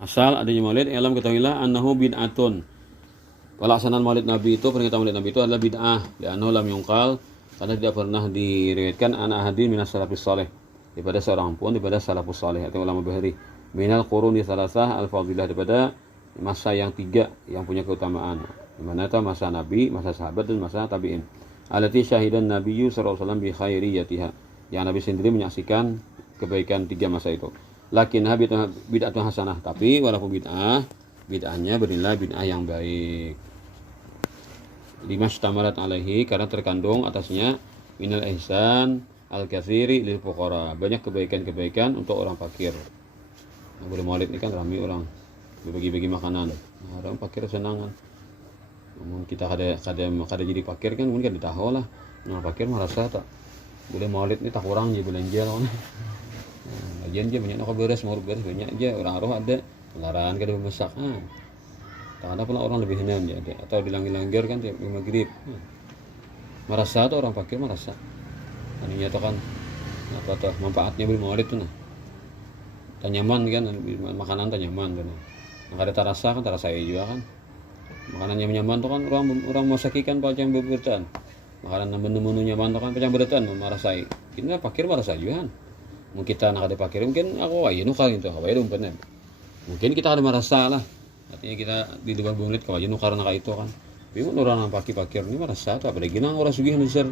Asal adanya maulid, alam ketahuilah annahu bid'atun. Pelaksanaan maulid Nabi itu, peringatan maulid Nabi itu adalah bid'ah. Li'annahu lam yungqal, karena tidak pernah diriwayatkan an ahadin minas salafus salih, daripada seorang pun daripada salafus salih atau ulama bahari, minal quruni salasah al-fadilah, daripada masa yang tiga yang punya keutamaan. Di mana itu masa Nabi, masa sahabat dan masa tabi'in. Alati syahidan Nabiyyu sallallahu alaihi wasallam bi khairiyatiha. Yang Nabi sendiri menyaksikan kebaikan tiga masa itu. Lakin bid'atun hasanah, tapi walaupun bid'ahnya bernilai bid'ah yang baik. Lima stamarat alaihi, karena terkandung atasnya minal ihsan al-katsiri lil fuqara, banyak kebaikan-kebaikan untuk orang fakir. Nah, boleh maulid ini kan ramai orang berbagi-bagi makanan. Nah, orang fakir senang kan. Namun kita kada jadi fakir kan, mungkin kada tahu lah. Nah, fakir merasa tak boleh maulid ini tak kurang je belanja lah. Lagian dia banyak nak beres, mau beres banyak aja, orang roh ada larang kada memasak. Tak ada pula orang lebih henam je ada, atau dilanggar kan tiap maghrib. Merasa tu orang fakir merasa. Aninya tu kan apa tu manfaatnya beli maulid tu nah. Tak nyaman kan, makanan tak nyaman tu nah. Kada terasa kan, terasa juga kan. Makanan yang nyaman tu kan orang masakikan macam berbertan. Makanan menu nyaman tu kan macam berbertan merasai. Kita fakir merasa juga kan. Mungkin kita nak ada pakir, mungkin aku ayo nukar itu, aku ayo rumputnya. Mungkin kita ada merasa lah, artinya kita di depan bunglit kau ayo nukar nak itu kan. Tapi orang yang pakir ini merasa tu, apalagi nang orang sugih besar,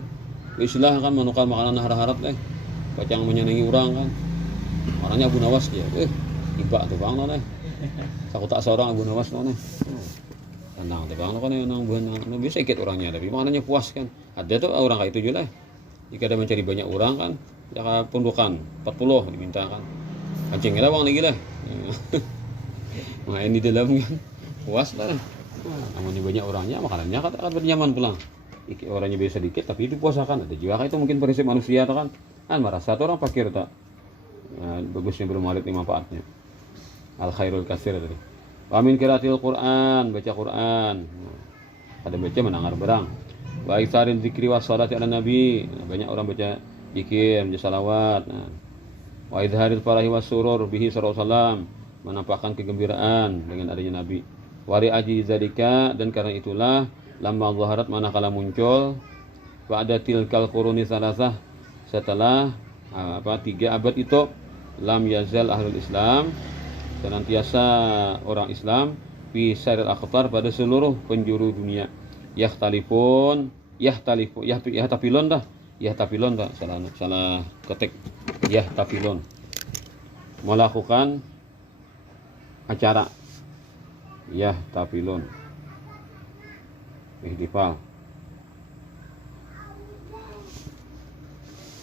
istilah kan menukar makanan harap-harap deh, bacang menyenangi orang kan. Orangnya Abu Nawas dia, iba tu bang lah deh. Aku tak seorang Abu Nawas lah deh. Tenang tu bang lah kan yang bukan, biasa ikut orangnya, tapi makanannya puas kan. Ada tu orang kayak itu juga lah. Jika ada mencari banyak orang kan, jaka pundukan 40 diminta kan. Kancingnya lah bang lagi lah. Main di dalam kan. Puas lah. Namun ini banyak orangnya, makanannya kan bernyaman pulang. Orangnya biasa dikit tapi dipuasakan. Ada juga itu mungkin prinsip manusia tu kan. Kan merasa tu orang fakir tak. Bagusnya belum maulid ni manfaatnya. Al khairul katsir tadi. Wa min qiraatil Quran, baca Quran. Ada baca mendengar berang. Wa iktsarin dzikri was sholati ala nabi. Banyak orang baca zikir, baca salawat. Wa idharil farahi was surur bihi sallallahu alaihi wasallam, menampakkan kegembiraan dengan adanya nabi. Wa ri'aji zalika, dan karena itulah lamma zaharat, manakala muncul ba'da tilkal quruni salasah, setelah 3 abad itu, lam yazal ahlul Islam, senantiasa orang Islam fi sairil akhtar, pada seluruh penjuru dunia, yahtafilun dah, salah ketik, yahtafilun, melakukan acara, yahtafilun, ihtifal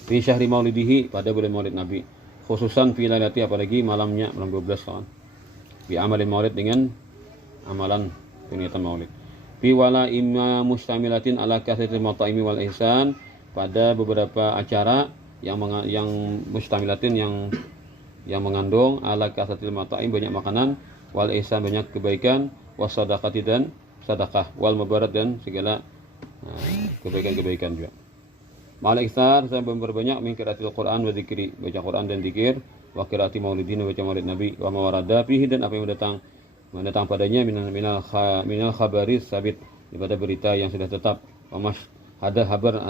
fi syahri maulidihi, pada bulan maulid Nabi, khususan fi lailati, apalagi malam 12 kan, bi amalin maulid, dengan amalan peringatan maulid, fi wala imma mustamilatin ala kathratil mataimi wal ihsan, pada beberapa acara yang mustamilatin, yang mengandung ala kathratil mataim, banyak makanan, wal ihsan, banyak kebaikan, was sadaqati, dan sedekah, wal mubarak, dan segala kebaikan-kebaikan juga. Ma'al iktsar, saya memperbanyak min qiraatil Quran wa dzikri, baca Quran dan zikir, wa qiraati maulidin, baca maulid Nabi, wa mawarada fihi, dan apa yang mendatang padanya minal khabaris sabit, daripada berita yang sudah tetap, wa ada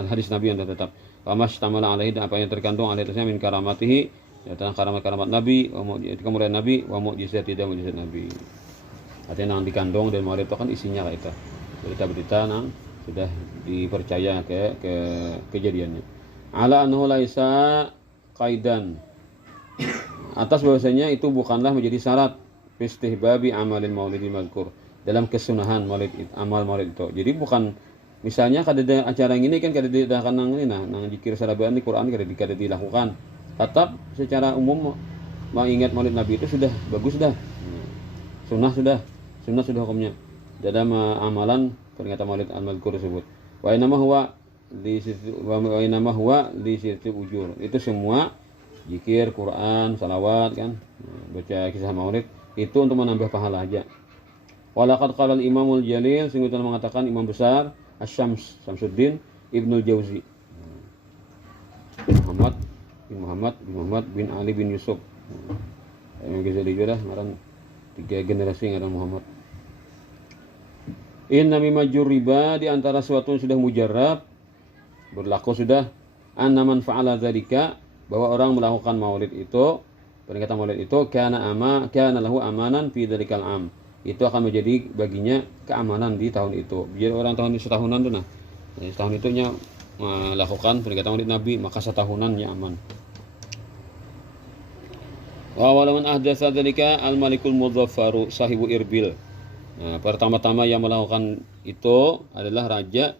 hadis Nabi yang sudah tetap, wa mastamala alaihi, dan apa yang terkandung atasnya min karamatihi, tentang karamat-karamat Nabi, wa kemuliaan Nabi, wa mukjizat, dan mukjizat Nabi. Artinya yang dikandung dan maulid itu kan isinya kayak itu, berita-berita yang sudah dipercaya ke kejadiannya. Ala annahu laisa qaidan, atas bahwasanya itu bukanlah menjadi syarat istihbabi amalin maulidil mazkur, dalam kesunahan amal maulid itu. Jadi bukan misalnya kada ada acara ini kan kada diadakan nang ini nang zikir salaban di Quran kada dilakukan. Tetap secara umum mengingat maulid Nabi itu sudah bagus dah. Sunnah sudah hukumnya dalam amalan peringatan maulid al-mazkur tersebut. Wa inama huwa li sitti ujur. Itu semua zikir, Quran, salawat kan, baca kisah maulid itu untuk menambah pahala aja. Walaqad qala al-Imamul Jalil, sungguh telah mengatakan Imam besar Syamsuddin Ibnul Jauzi, Muhammad bin Ali bin Yusuf. Yang Ghazali juga dah ngaran 3 generasi yang ada Muhammad. Inna mimma jurriba, di antara sesuatu yang sudah mujarrab, berlaku sudah, anna man fa'ala dzalika, bahwa orang melakukan maulid itu, peringatan maulid itu, kana lahu amanan fi dzalikal am. Itu akan menjadi baginya keamanan di tahun itu. Jadi orang tahun setahunan tuh setahun itu nya melakukan peringatan maulid Nabi, maka setahunannya aman. Wa walaman ahdatsa dzalika al-malikul mudhaffaru sahibu Irbil. Nah, pertama-tama yang melakukan itu adalah Raja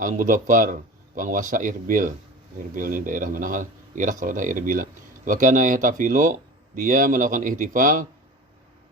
Al-Mudhaffar, penguasa Irbil. Irbil ini daerah mana? Irak kalau ada Irbil. Wa kana yahtafilu, dia melakukan ihtifal,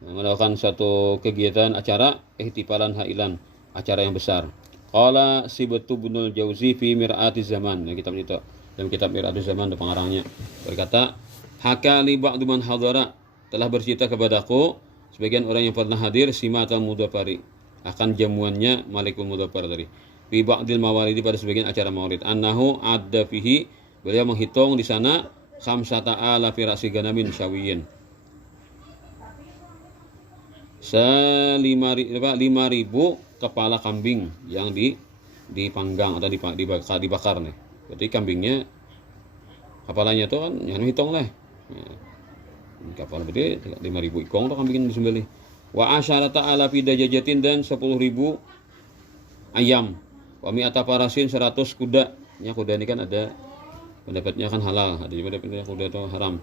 melakukan suatu kegiatan acara ihtifalan hailan, acara yang besar. Qala Sibtu binul Jauzi fi Mir'atiz Zaman, kitab itu. Dalam kitab Mir'atiz Zaman ada pengarangnya. Berkata, hakali ba'du man hadara, telah bercerita kepadaku sebagian orang yang pernah hadir simatal mudhaffari, akan jamuannya Malikul Mudhaffar tadi. Fi ba'dil mawalidi, pada sebagian acara maulid. Annahu adda fihi, beliau menghitung di sana 5,000 firasi ganamin syawiyin. 5.000 kepala kambing yang dipanggang atau dibakar nih. Berarti kambingnya kepalanya itu kan yang hitung lah. Kapal berarti 5.000 ikong atau kambing disembelih. Wa asyarata ala fidajajatin, dan 10.000 ayam. Wa mi'ata farasin, 100 kuda. Ya, kuda ini kan ada pendapatnya kan halal, ada juga pendapatnya kuda itu haram.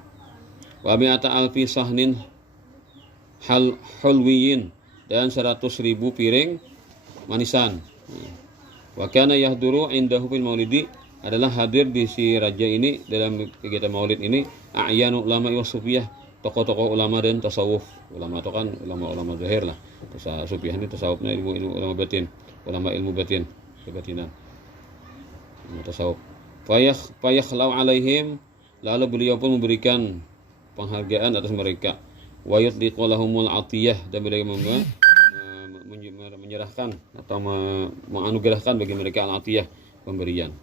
Wa mi'ata alfi sahnin hulwiyin, dan 100.000 piring manisan. Wa kana yahduru indahu fil maulidi, adalah hadir di si raja ini dalam kegiatan maulid ini a'yanu ulama wa sufiyah, tokoh-tokoh ulama dan tasawuf. Ulama itu kan ulama zahir lah. Sufiyah ini tasawufnya ilmu ulama batin, ulama ilmu batin, kebatinan. Tasawuf. Fayakhlau alaihim, lalu beliau pun memberikan penghargaan atas mereka. Wa yutliqu lahumul atiyah, dan beliau menyerahkan atau menganugerahkan bagi mereka al-atiyah, pemberian.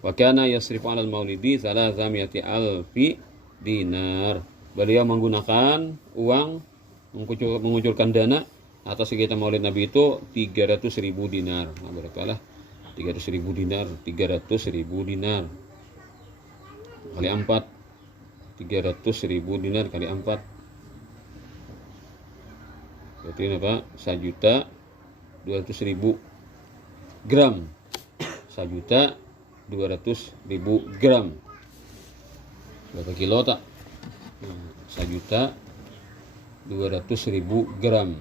Wa kana yasrifu 'alal maulidi 300 alfi dinar. Beliau menggunakan uang, mengucurkan dana atas kegiatan maulid Nabi itu 300.000 dinar. Nah, berapa lah? 300.000 dinar, 300.000 dinar kali 4. 300.000 dinar kali 4. Berarti apa? 1.200.000 gram. 1.200.000 gram. Berapa kilo tak? 1.200.000 gram.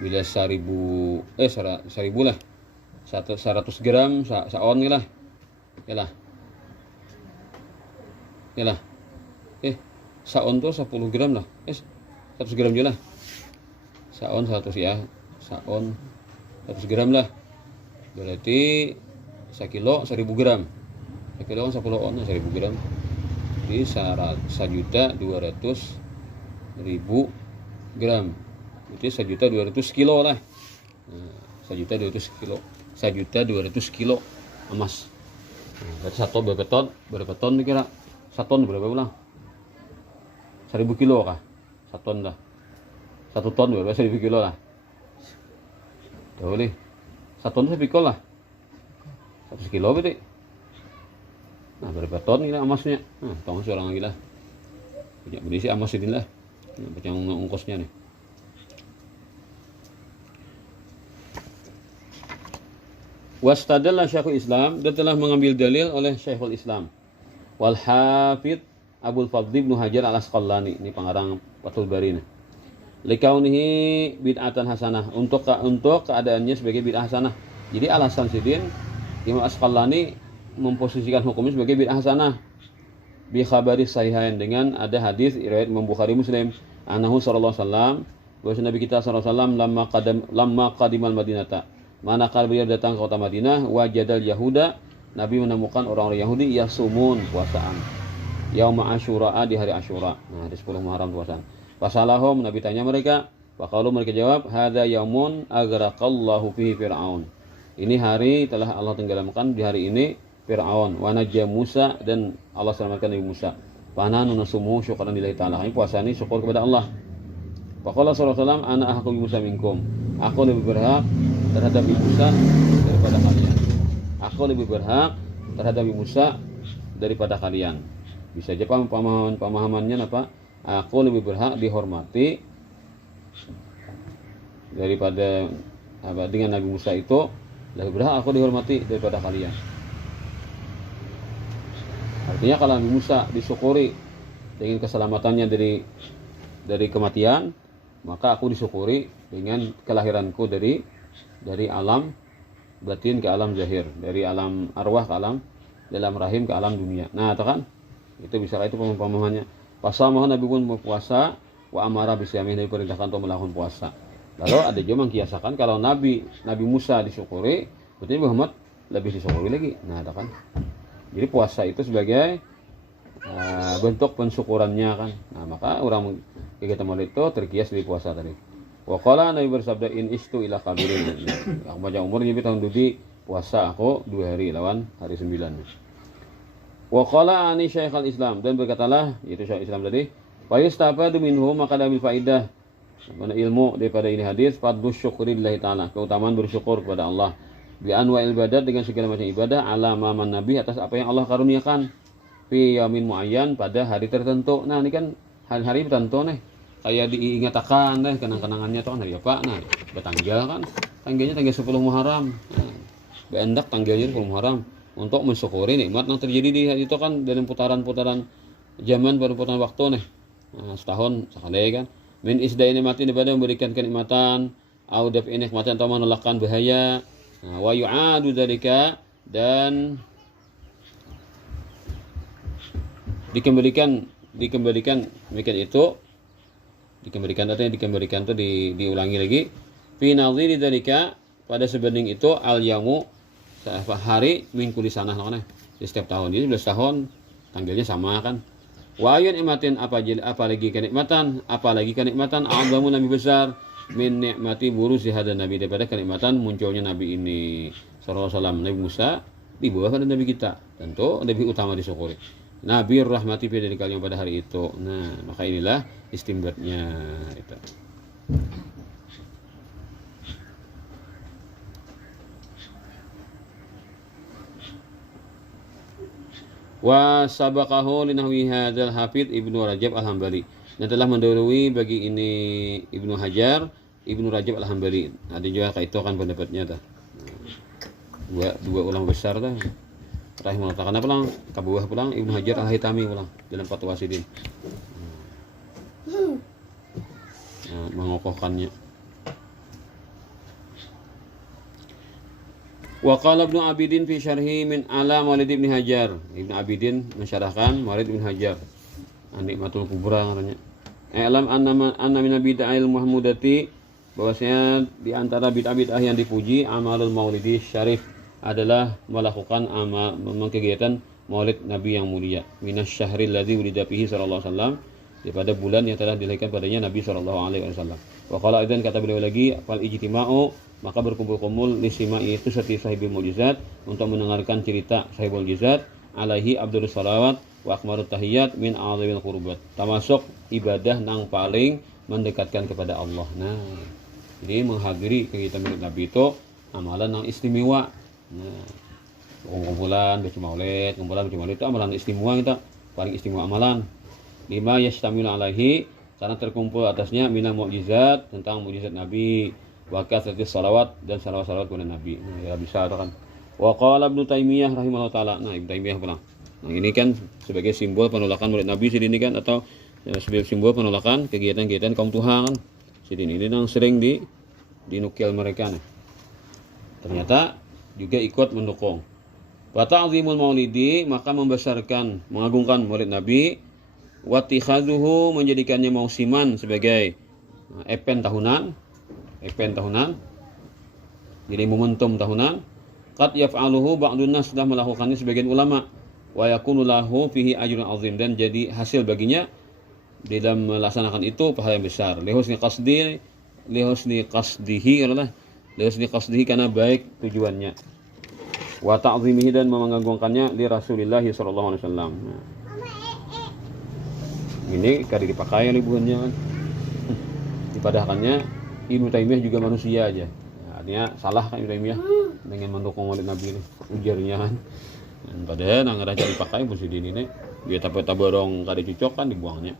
Bila 1.000 lah. 100 gram saon lah. Yalah. Saon tuh 10 gram lah. 100 gram je lah. Saon 100 ya. Saon 100 gram lah. Berarti 1 kilo 1.000 gram. 1 kilo kan 10 on 1.000 gram. Jadi 1.200.000 gram. Berarti 1.200 kilo lah. 1.200 kilo. 1.200 kilo emas. Berarti satu berapa ton? Berapa ton dikira? 1 ton berapa ulang? 1.000 kilo kah? 1 ton lah. 1 ton berapa? 1.000 kilo lah. Tahu nih. 1 ton 1 kilo lah. 100 kilo berarti. Nah, berapa ton ini emasnya? Nah, tahu seorang lagi lah. Punya beli si emas ini lah. Baca ongkosnya nih. Wastadalla Syekhul Islam, dan telah mengambil dalil oleh Syekhul Islam wal Hafidz Abdul Fadl bin Hajar al-Asqalani, ini pengarang Fathul Bari. Likaunihi bid'atan hasanah, untuk keadaannya sebagai bid'ah hasanah. Jadi alasan sidin Imam Asqalani memposisikan hukumnya sebagai bid'ah hasanah bi khabari sahihain, dengan ada hadis riwayat Imam Bukhari Muslim, annahu sallallahu alaihi wasallam, bahwa Nabi kita sallallahu alaihi wasallam lamma qadimal Madinata, manakala beliau datang ke kota Madinah, wajadal Yahuda, Nabi menemukan orang-orang Yahudi yasumun, puasaan yauma Asyura, di hari Asyura. Nah, di 10 Muharram puasaan. Fasalahum, Nabi tanya mereka, faqalu, mereka jawab, hadza yaumun agraqallahu fihi fir'aun. Ini hari telah Allah tenggelamkan di hari ini Fir'aun, wa najja Musa, dan Allah selamatkan Nabi Musa. Fa nahnu nasumu syukran lillahi ta'ala. Ini puasa ini syukur kepada Allah. Faqala sallallahu alaihi wasallam, ana ahqqu bi Musa minkum. Aku lebih berhak terhadap Nabi Musa daripada kalian. Aku lebih berhak terhadap Nabi Musa daripada kalian. Bisa aja pemahamannya apa? Aku lebih berhak dihormati daripada apa, dengan Nabi Musa itu lebih berhak aku dihormati daripada kalian. Artinya kalau Nabi Musa disyukuri dengan keselamatannya dari kematian, maka aku disyukuri dengan kelahiranku dari alam batin ke alam zahir, dari alam arwah ke alam dalam rahim ke alam dunia. Nah, itu kan itu bisa itu pemahamannya. Pasal mohon Nabi pun berpuasa, wa amara bisyamih, Nabi perintahkan untuk melakukan puasa. Lalu ada juga mengkiasakan kalau Nabi Musa disyukuri, berarti Muhammad lebih disyukuri lagi. Nah, itu kan. Jadi puasa itu sebagai bentuk pensyukurannya kan. Nah, maka orang kegiatan maulid itu terkias di puasa tadi. Wa qala, Nabi bersabda, in istu ila kabirin. Aku panjang umur jadi tahun dubi puasa aku 2 hari lawan hari 9. Wa qala ani Syekhul Islam, dan berkatalah yaitu Syekhul Islam tadi, fa yastafadu minhu, maka ambil faidah mana ilmu daripada ini hadis, fadlu syukrillahi taala, keutamaan bersyukur kepada Allah, bi anwa'il ibadat, dengan segala macam ibadah, ala man nabi, atas apa yang Allah karuniakan, fi yamin muayyan, pada hari tertentu. Nah, ini kan hari-hari tertentu nih, kayak diingatkan deh kenang-kenangannya tuh kan hari apa? Nah, bertanggal kan, tanggalnya tanggal 10 Muharram. Nah, beendak tanggalnya 10 Muharram untuk mensyukuri nikmat yang terjadi di hari itu kan, dalam putaran-putaran zaman, putaran waktu nih. Nah, setahun sekali kan. Min isda'i nikmatin, daripada memberikan kenikmatan, au daf'i nikmatan, atau menolakkan bahaya. Nah, wa yu'adu dzalika, dan dikembalikan demikian itu, dikembalikan itu diulangi lagi, fi nadhiri dzalika, pada sebanding itu, al yamu, hari min kulli sanah kan, di setiap tahun. Jadi 11 tahun tanggalnya sama kan. Wa ayun nikmatin, apalagi kenikmatan a'zamu, lebih besar, min nikmati buruzi hadan nabi, daripada kenikmatan munculnya nabi ini sallallahu alaihi wasallam. Nabi Musa di bawah pada nabi kita, tentu lebih utama disyukuri. Nabi rahmati dari kalian pada hari itu. Nah, maka inilah istimbatnya itu. Wa sabaqahu linahwi hadzal hafidz Ibnu Rajab Al-Hambali, dan telah mendahului bagi ini Ibnu Hajar Ibnu Rajab Al-Hambali. Ada juga kaitokan pendapatnya tah. Dua ulama besar tah. Rahimahullah ta'ala pulang ke bawah pulang Ibnu Hajar Al-Haytami pulang dalam Fatwa Wasidin. Nah, mengokohkannya. Wa qala Ibnu Abidin fi syarhi min ala Maulid Ibnu Hajar. Ibnu Abidin mensyarahkan Maulid Ibnu Hajar, An-Nikmatul Kubra katanya. Alam anna min bid'ahil muhammadati, bahwasanya di antara bid'ah-bid'ah yang dipuji, amalul maulidi syarif, adalah melakukan amal kegiatan Maulid Nabi yang mulia, minas syahril ladzi wulida fihi sallallahu alaihi wasallam, daripada bulan yang telah dilahirkan padanya Nabi sallallahu alaihi wasallam. Wa qala aidan, kata beliau lagi, fal ijtima'u, maka berkumpul-kumpul lisimai itu seti sahibul mujizat, untuk mendengarkan cerita sahibul mujizat, alaihi abdul salawat wa akmarut tahiyat min a'zamil qurbat, termasuk ibadah nang paling mendekatkan kepada Allah. Nah, jadi menghadiri kegiatan Maulid Nabi itu amalan yang istimewa. Nah, kumpulan baca maulid, itu amalan istimewa, kita paling istimewa amalan. 5 yastamilu alaihi, karena terkumpul atasnya minal mukjizat, tentang mukjizat Nabi, wa kasratis salawat, dan salawat-salawat kepada Nabi. Nah, ya bisa kan. Wa qala Ibnu Taimiyah rahimahullah taala. Nah, Ibnu Taimiyah pulang. Nah, ini kan sebagai simbol penolakan Maulid Nabi sini kan, atau sebagai simbol penolakan kegiatan-kegiatan kaum Tuhan kan. Sini ini yang sering dinukil mereka nih. Ternyata juga ikut mendukung. Wa ta'zimul maulidi, maka membesarkan, mengagungkan Maulid Nabi, wa tikhazuhu, menjadikannya mausiman, sebagai event tahunan, jadi momentum tahunan. Qad yaf'aluhu ba'dun nas, sudah melakukannya sebagian ulama, wa yakunu lahu fihi ajrun azim, dan jadi hasil baginya di dalam melaksanakan itu pahala yang besar. Lihusni qasdihi, karena baik tujuannya. Wa ta'zimihi, dan mengagungkannya li Rasulillah sallallahu alaihi wasallam. Ini kali dipakai oleh buahnya kan. dipadahkannya Ibnu Taimiyah juga manusia aja. Nah, artinya salah kan Ibnu Taimiyah dengan mendukung Maulid Nabi ini ujarnya kan. Dan padahal nang ngeraca dipakai pun si dini nih biar tapi taborong kada cocok kan dibuangnya.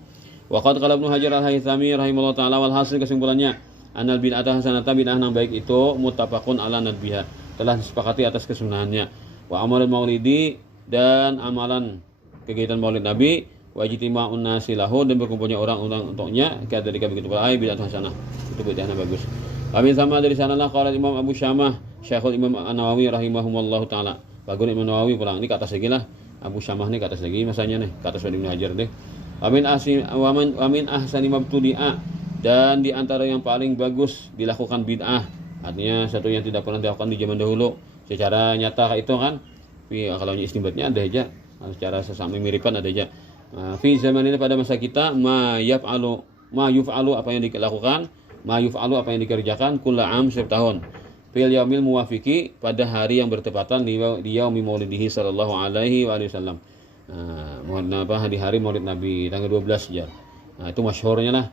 Waqad qala Ibnu Hajar Al-Haythami rahimahullah taala wal hasil kesimpulannya anal bid'atah hasanata bid'ah nang baik itu muttafaqun ala nadbiha telah disepakati atas kesunahannya. Wa amalul maulidi dan amalan kegiatan Maulid Nabi wajtima'un nasilahu dan berkumpulnya orang-orang untuknya kadalika begitu pula bid'ah hasanah itu bid'ahnya bagus. Kami sama dari sanalah qala Imam Abu Syamah Syekhul Imam An-Nawawi rahimahumullah taala. Bagus Imam Nawawi pulang ini ke atas lagi lah. Abu Syamah nih ke atas lagi masanya nih ke atas Ibnu Hajar deh. Amin ahsani mabtudi'a dan di antara yang paling bagus dilakukan bid'ah artinya satu yang tidak pernah dilakukan di zaman dahulu secara nyata itu kan. Tapi kalau istimbatnya ada aja secara sesama miripan ada aja. Fi zaman ini pada masa kita ma yuf'alu apa yang dilakukan ma yuf'alu apa yang dikerjakan kulla am setiap tahun fil yaumil muwafiqi pada hari yang bertepatan di yaumi maulidihi sallallahu alaihi wasallam. Di hari Maulid Nabi tanggal 12 ya. Nah, itu masyhurnya lah.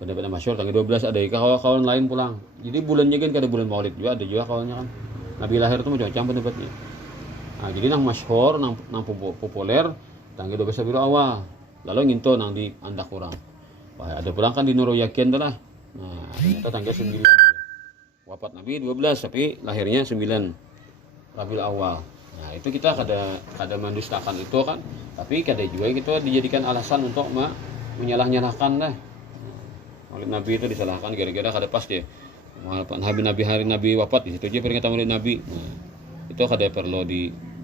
Pendapat masyhur tanggal 12 ada kawan lain pulang. Jadi bulannya kan kada bulan Maulid juga ada juga kawannya kan. Nabi lahir itu macam-macam pendapatnya. Nah, jadi nang masyhur nang populer tanggal 12 Rabiul Awal. Lalu nginto nang di andak kurang. Wah, ada pulang kan di Nurul Yakin tu lah. Nah, ternyata tanggal 9 ya. Wafat Nabi 12 tapi lahirnya 9 Rabiul Awal. Nah, itu kita kada mendustakan itu kan, tapi kada juga itu dijadikan alasan untuk menyalah-nyalahkan lah. Maulid Nabi itu disalahkan gara-gara kada pas dia. Hari Nabi wafat di situ aja peringatan Maulid Nabi. Nah, itu kada perlu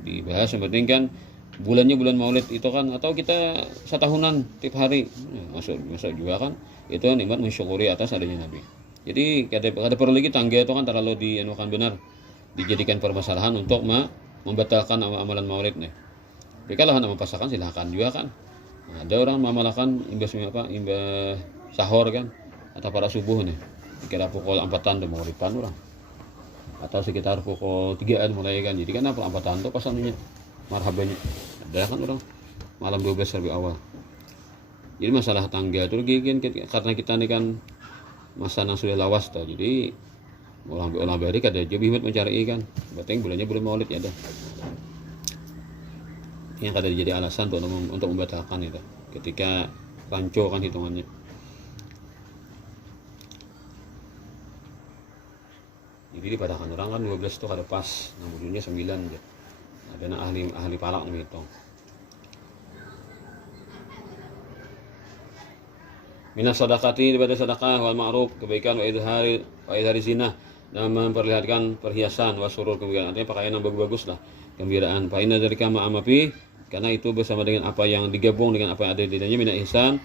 dibahas. Yang penting kan bulannya bulan Maulid itu kan atau kita setahunan tiap hari. Nah, masuk juga kan. Itu nikmat mensyukuri atas adanya Nabi. Jadi kada perlu lagi tangga itu kan terlalu dianukan benar. Dijadikan permasalahan untuk membatalkan amalan Maulid nih. Tapi kalau hendak mempasakan silahkan juga kan. Nah, ada orang memalakan imbas sahur kan atau pada subuh nih. Kira pukul 4-an udah Maulidan orang. Atau sekitar pukul 3-an mulai kan. Jadi kan apa 4-an tuh pasannya marhabannya. Ada kan orang malam 12 Rabiul Awal. Jadi masalah tangga itu kan karena kita ini kan masa yang sudah lawas tuh. Jadi ulang balik ada jauh hikmat mencari ikan. Berarti bulannya bulan Maulid ya ada. Yang kada jadi alasan untuk membatalkan itu. Ketika rancu kan hitungannya. Jadi dipadahkan orang kan 12 itu kada pas, nah bulannya 9 aja. Ada ahli palak nih hitung. Minas sedekati daripada sedekah wal ma'ruf kebaikan wa idhari zina dan memperlihatkan perhiasan wasurur kebaikan artinya pakaian yang bagus-bagus lah gembiraan fa inna dzalika ma'amapi karena itu bersama dengan apa yang digabung dengan apa yang ada di dalamnya min ihsan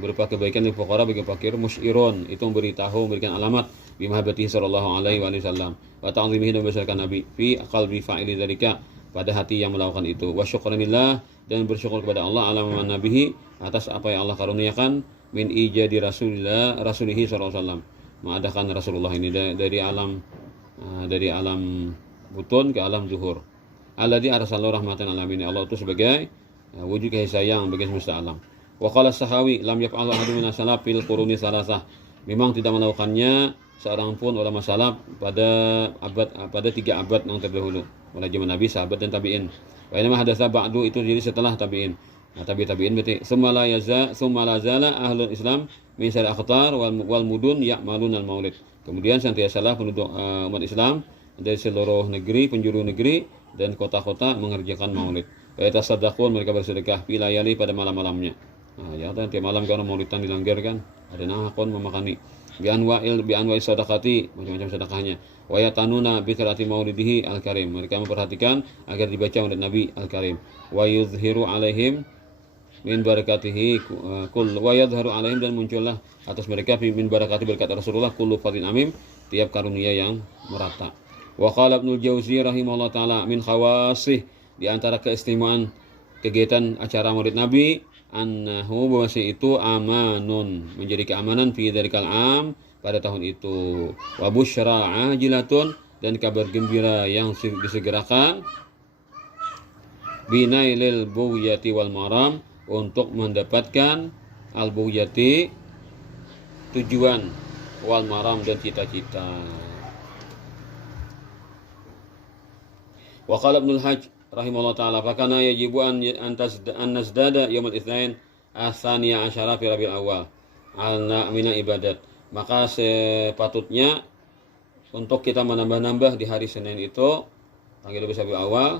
berupa kebaikan di fuqara bagi fakir musyirun itu memberitahu memberikan alamat bi mahabbatihi sallallahu alaihi wasallam wa ta'zimihi dan membesarkan nabi fi qalbi fa'ili dzalika pada hati yang melakukan itu wa syukranillah dan bersyukur kepada Allah ala nabihi atas apa yang Allah karuniakan min ijadi rasulihi sallallahu alaihi wasallam mengadakan Rasulullah ini dari alam butun ke alam zuhur. Alladzi arsalahu rahmatan alamin. Allah itu sebagai wujud kasih sayang bagi semesta alam. Wa qala Sahawi lam yaf'alu ahadun min as-salaf fil quruni salasah. Memang tidak melakukannya seorang pun ulama salaf pada 3 abad yang terdahulu. Mulai zaman Nabi, sahabat dan tabi'in. Wa inna hadatsa ba'du itu jadi setelah tabi'in. Nah, tabi'in berarti summa la zala ahlul Islam min syari akhtar wal mudun ya'malun al maulid. Kemudian senantiasalah penduduk umat Islam dari seluruh negeri, penjuru negeri dan kota-kota mengerjakan maulid. Wa yatasaddaqun mereka bersedekah fi layali pada malam-malamnya. Nah, ya kan tiap malam kalau maulidan dilanggarkan, ada nahakon memakani bi anwa'il sadaqati macam-macam sedekahnya. Wa yatanuna bi qiraati maulidihi al karim. Mereka memperhatikan agar dibaca maulid Nabi al karim. Wa yuzhiru alaihim min barakatihi wa yadhharu alaihim dan muncullah atas mereka min barakati berkat Rasulullah kullu fadlin amim tiap karunia yang merata. Wa qala Ibnu Jauzi rahimahullah taala min khawasih di antara keistimewaan kegiatan acara Maulid Nabi annahu bahwasanya itu amanun menjadi keamanan fi dzalikal am pada tahun itu wa busyra ajilatun dan kabar gembira yang disegerakan binailil bughiyati wal maram untuk mendapatkan al-bughiyati tujuan wal maram dan cita-cita. Wa qala Ibnul Hajj rahimahullah taala fakana yajibu an nazdada yaumul itsnain asaniya asyara fi rabiul awal ala mina ibadat. Maka sepatutnya untuk kita menambah-nambah di hari Senin itu tanggal 12 Rabiul Awal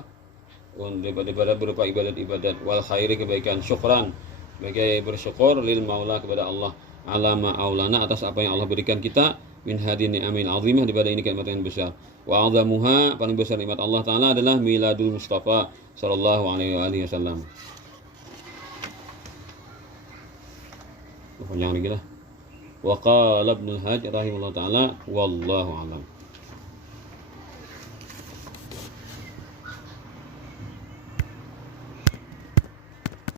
ibadat berupa ibadat-ibadat wal khairi kebaikan syukran sebagai bersyukur lil maula kepada Allah alama aulana atas apa yang Allah berikan kita min hadin ni'amin azimah daripada ini nikmat yang besar wa azamuha paling besar nikmat Allah taala adalah miladul Mustafa sallallahu alaihi wasallam. Panjang lagi lah. Wa qala Ibnul Hajj rahimahullah taala wallahu alam.